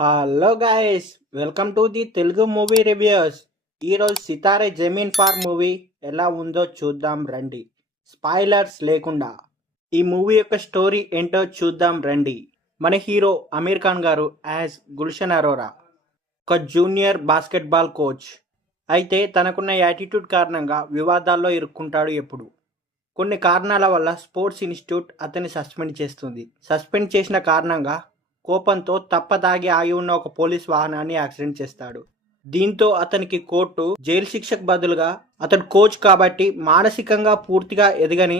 Hello guys, welcome to the Telugu movie reviews. ఈరోజు Sitaare Zameen Par movie ఎలా ఉందో చూద్దాం రండి. స్పాయిలర్స్ లేకుండా ఈ మూవీ యొక్క స్టోరీ ఏంటో చూద్దాం రండి. మన హీరో అమీర్ ఖాన్ గారు యాజ్ గుల్షన్ అరోరా, ఒక జూనియర్ బాస్కెట్బాల్ కోచ్. అయితే తనకున్న యాటిట్యూడ్ కారణంగా వివాదాల్లో ఇరుక్కుంటాడు ఎప్పుడు. కొన్ని కారణాల వల్ల స్పోర్ట్స్ ఇన్స్టిట్యూట్ అతన్ని సస్పెండ్ చేస్తుంది. సస్పెండ్ చేసిన కారణంగా కోపంతో తప్పదాగి ఆగి ఉన్న ఒక పోలీస్ వాహనాన్ని యాక్సిడెంట్ చేస్తాడు. దీంతో అతనికి కోర్టు జైలు శిక్షకు బదులుగా అతడు కోచ్ కాబట్టి మానసికంగా పూర్తిగా ఎదగని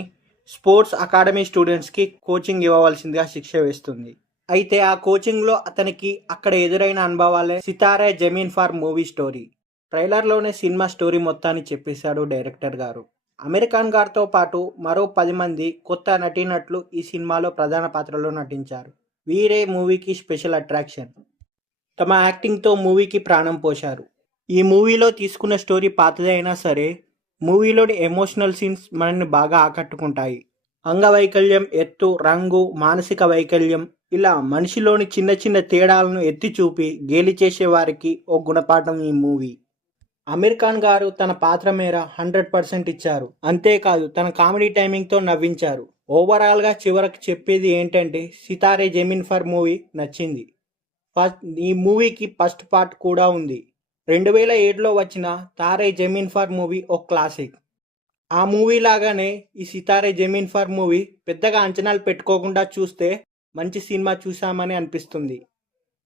స్పోర్ట్స్ అకాడమీ స్టూడెంట్స్కి కోచింగ్ ఇవ్వవలసిందిగా శిక్ష వేస్తుంది. అయితే ఆ కోచింగ్లో అతనికి అక్కడ ఎదురైన అనుభవాలే సితారే జమీన్ ఫార్ మూవీ స్టోరీ. ట్రైలర్లోనే సినిమా స్టోరీ మొత్తాన్ని చెప్పేశాడు డైరెక్టర్ గారు. అమీర్ ఖాన్ గారితో పాటు మరో 10 మంది కొత్త నటీనటులు ఈ సినిమాలో ప్రధాన పాత్రలో నటించారు. వీరే మూవీకి స్పెషల్ అట్రాక్షన్. తమ యాక్టింగ్తో మూవీకి ప్రాణం పోశారు. ఈ మూవీలో తీసుకున్న స్టోరీ పాతదే అయినా సరే మూవీలోని ఎమోషనల్ సీన్స్ మనల్ని బాగా ఆకట్టుకుంటాయి. అంగవైకల్యం, ఎత్తు, రంగు, మానసిక వైకల్యం ఇలా మనిషిలోని చిన్న చిన్న తేడాలను ఎత్తి చూపి గేలి చేసే వారికి ఓ గుణపాఠం ఈ మూవీ. అమీర్ ఖాన్ గారు తన పాత్ర మేర 100% ఇచ్చారు. అంతేకాదు తన కామెడీ టైమింగ్తో నవ్వించారు. ఓవరాల్గా చివరికి చెప్పేది ఏంటంటే సితారే జమీన్ ఫర్ మూవీ నచ్చింది. ఈ మూవీకి ఫస్ట్ పార్ట్ కూడా ఉంది. 2007లో వచ్చిన తారే జమీన్ ఫర్ మూవీ ఒక క్లాసిక్. ఆ మూవీ లాగానే ఈ సితారే జమీన్ ఫర్ మూవీ పెద్దగా అంచనాలు పెట్టుకోకుండా చూస్తే మంచి సినిమా చూసామని అనిపిస్తుంది.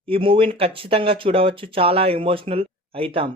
ఈ మూవీని ఖచ్చితంగా చూడవచ్చు. చాలా ఎమోషనల్ అవుతాం.